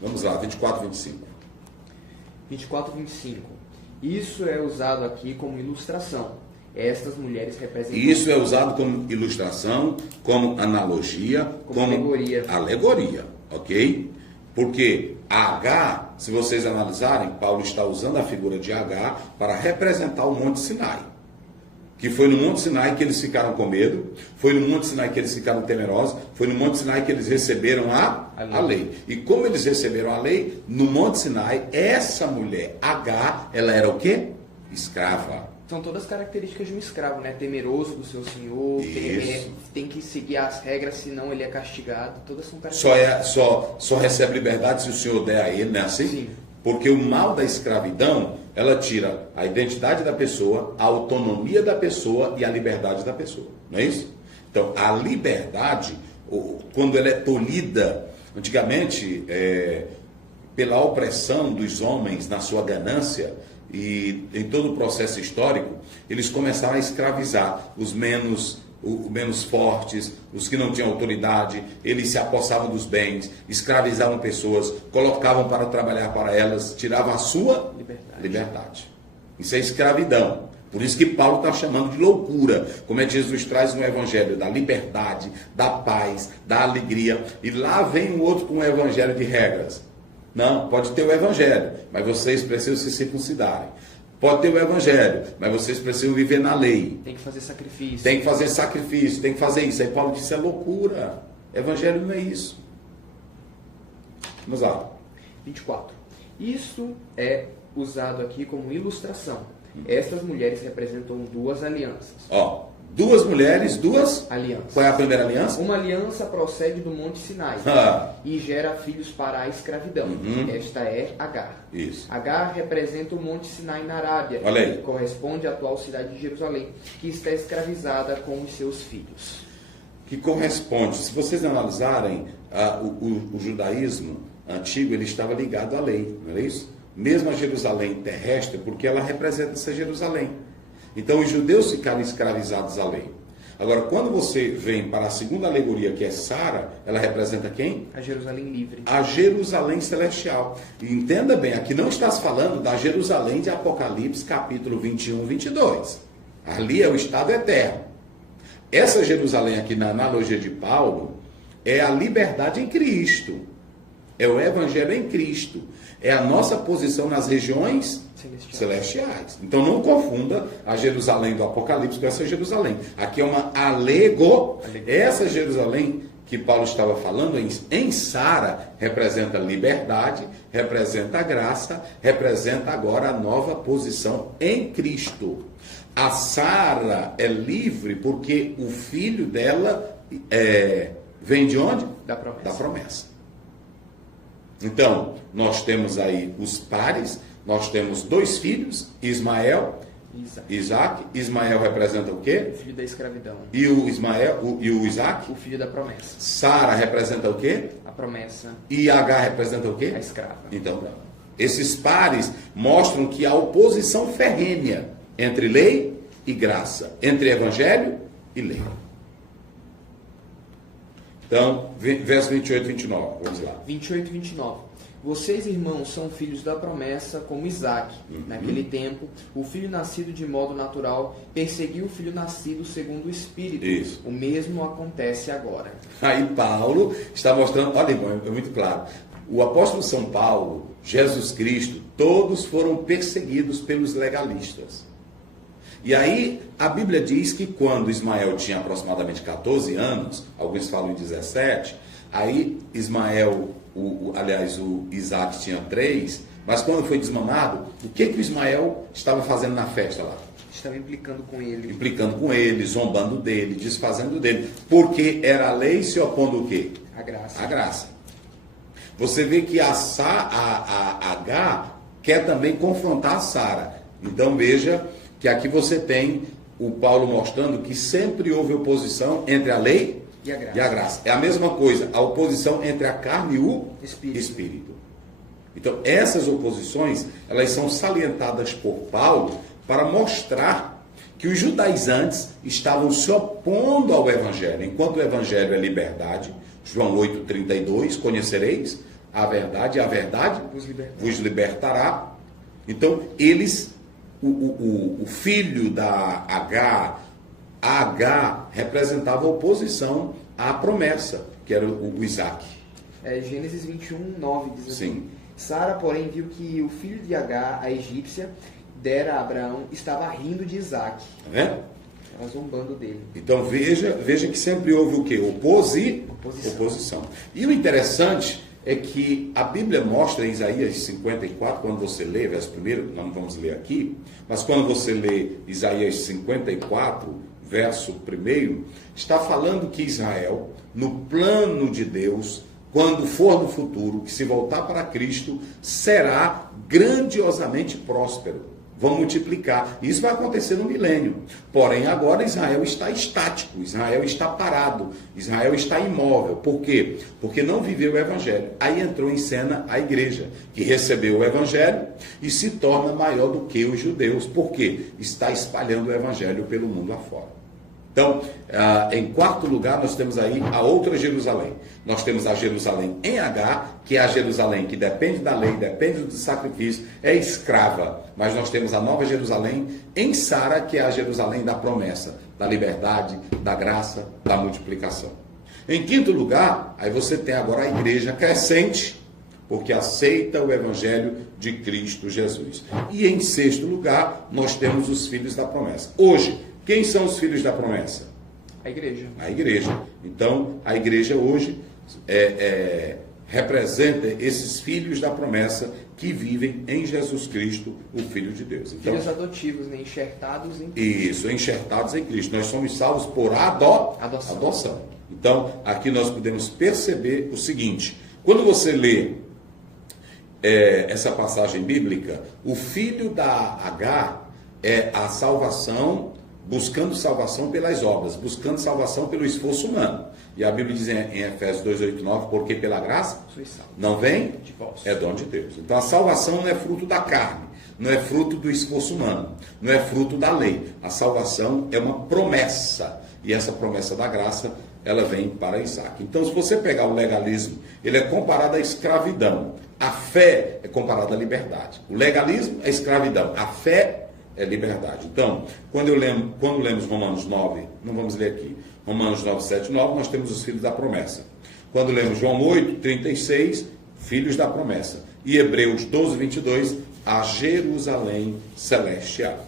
Vamos lá, 24, 25. 24, 25. Isso é usado aqui como ilustração. Estas mulheres representam... Isso é usado como ilustração, como analogia, como alegoria, ok? Porque Agar, se vocês analisarem, Paulo está usando a figura de Agar para representar o Monte Sinai. Que foi no Monte Sinai que eles ficaram com medo, foi no Monte Sinai que eles ficaram temerosos, foi no Monte Sinai que eles receberam a lei. E como eles receberam a lei, no Monte Sinai, essa mulher, Agar, ela era o quê? Escrava. São todas características de um escravo, né? Temeroso do seu senhor, tem que seguir as regras, senão ele é castigado. Todas são características. Só recebe liberdade se o senhor der a ele, não é assim? Sim. Porque o mal da escravidão, ela tira a identidade da pessoa, a autonomia da pessoa e a liberdade da pessoa. Não é isso? Então, a liberdade, quando ela é tolhida, antigamente, pela opressão dos homens na sua ganância, e em todo o processo histórico, eles começaram a escravizar os menos fortes, os que não tinham autoridade, eles se apossavam dos bens, escravizavam pessoas, colocavam para trabalhar para elas, tiravam a sua liberdade. Isso é escravidão. Por isso que Paulo está chamando de loucura, como é que Jesus traz um evangelho da liberdade, da paz, da alegria, e lá vem um outro com um evangelho de regras. Não, pode ter o evangelho, mas vocês precisam se circuncidarem. Pode ter o evangelho, mas vocês precisam viver na lei. Tem que fazer sacrifício. Tem que fazer sacrifício, tem que fazer isso. Aí Paulo disse, é loucura. Evangelho não é isso. Vamos lá. 24. Isso é usado aqui como ilustração. Estas mulheres representam duas alianças. Ó, duas mulheres, duas alianças. Qual é a primeira aliança? Uma aliança procede do Monte Sinai e gera filhos para a escravidão. Esta é Agar. Isso. Agar representa o Monte Sinai na Arábia, que corresponde à atual cidade de Jerusalém, que está escravizada com os seus filhos. Que corresponde, se vocês analisarem, o judaísmo antigo, ele estava ligado à lei, não é isso? Mesmo a Jerusalém terrestre, porque ela representa essa Jerusalém. Então os judeus ficaram escravizados à lei. Agora, quando você vem para a segunda alegoria, que é Sara, ela representa quem? A Jerusalém livre. A Jerusalém celestial. E entenda bem, aqui não está se falando da Jerusalém de Apocalipse, capítulo 21, 22. Ali é o estado eterno. Essa Jerusalém aqui, na analogia de Paulo, é a liberdade em Cristo. É o evangelho em Cristo. É a nossa posição nas regiões celestiais. Então não confunda a Jerusalém do Apocalipse com essa Jerusalém. Aqui é uma Essa Jerusalém que Paulo estava falando em Sara representa liberdade, representa graça, representa agora a nova posição em Cristo. A Sara é livre porque o filho dela vem de onde? Da promessa. Da promessa. Então, nós temos aí os pares, nós temos dois filhos, Ismael, Isaac. Ismael representa o quê? O filho da escravidão. E o Isaac? O filho da promessa. Sara representa o quê? A promessa. E Agar representa o quê? A escrava. Então, esses pares mostram que há oposição ferrenha entre lei e graça, entre evangelho e lei. Então, verso 28 e 29, vamos lá. 28 e 29. Vocês, irmãos, são filhos da promessa, como Isaac. Naquele tempo, o filho nascido de modo natural perseguiu o filho nascido segundo o Espírito. Isso. O mesmo acontece agora. Aí Paulo está mostrando, olha, irmão, é muito claro. O apóstolo São Paulo, Jesus Cristo, todos foram perseguidos pelos legalistas. E aí, a Bíblia diz que quando Ismael tinha aproximadamente 14 anos, alguns falam em 17, aí Ismael, o Isaac tinha 3, mas quando foi desmamado, o que o Ismael estava fazendo na festa lá? Estava implicando com ele. Implicando com ele, zombando dele, desfazendo dele. Porque era a lei se opondo o quê? A graça. A graça. Você vê que a Agar quer também confrontar a Sara. Então veja que aqui você tem o Paulo mostrando que sempre houve oposição entre a lei e a graça. É a mesma coisa, a oposição entre a carne e o espírito. Então, essas oposições, elas são salientadas por Paulo para mostrar que os judaizantes estavam se opondo ao evangelho. Enquanto o evangelho é liberdade, João 8,32, conhecereis a verdade, e a verdade vos libertará. Então, eles, o filho da H representava a oposição à promessa, que era o Isaac. Gênesis 21, 9 diz assim: Sim. Sara, porém, viu que o filho de Agar, a egípcia, dera a Abraão, estava rindo de Isaac. Tá vendo? Estava zombando dele. Então veja que sempre houve o quê? Oposição. E o interessante é que a Bíblia mostra em Isaías 54, quando você lê, verso 1, nós não vamos ler aqui, mas quando você lê Isaías 54, verso 1, está falando que Israel, no plano de Deus, quando for no futuro, que se voltar para Cristo, será grandiosamente próspero. Vão multiplicar. Isso vai acontecer no milênio. Porém, agora Israel está estático, Israel está parado, Israel está imóvel. Por quê? Porque não viveu o Evangelho. Aí entrou em cena a igreja, que recebeu o Evangelho e se torna maior do que os judeus. Por quê? Está espalhando o Evangelho pelo mundo afora. Então, em quarto lugar, nós temos aí a outra Jerusalém. Nós temos a Jerusalém em H, que é a Jerusalém que depende da lei, depende do sacrifício, é escrava. Mas nós temos a nova Jerusalém em Sara, que é a Jerusalém da promessa, da liberdade, da graça, da multiplicação. Em quinto lugar, aí você tem agora a igreja crescente, porque aceita o Evangelho de Cristo Jesus. E em sexto lugar, nós temos os filhos da promessa. Hoje, quem são os filhos da promessa? A igreja. A igreja. Então, a igreja hoje representa esses filhos da promessa que vivem em Jesus Cristo, o Filho de Deus. Então, filhos adotivos, né? Enxertados em Cristo. Isso, enxertados em Cristo. Nós somos salvos por adoção. Então, aqui nós podemos perceber o seguinte: quando você lê essa passagem bíblica, o filho da H é a salvação, buscando salvação pelas obras, buscando salvação pelo esforço humano. E a Bíblia diz em Efésios 2, 8, 9, porque pela graça não vem, é dom de Deus. Então a salvação não é fruto da carne, não é fruto do esforço humano, não é fruto da lei. A salvação é uma promessa, e essa promessa da graça, ela vem para Isaac. Então, se você pegar o legalismo, ele é comparado à escravidão. A fé é comparada à liberdade. O legalismo é escravidão, a fé é liberdade. Então, quando lemos Romanos 9, não vamos ler aqui, Romanos 9, 7, 9, nós temos os filhos da promessa. Quando lemos João 8, 36, filhos da promessa. E Hebreus 12, 22, a Jerusalém celestial.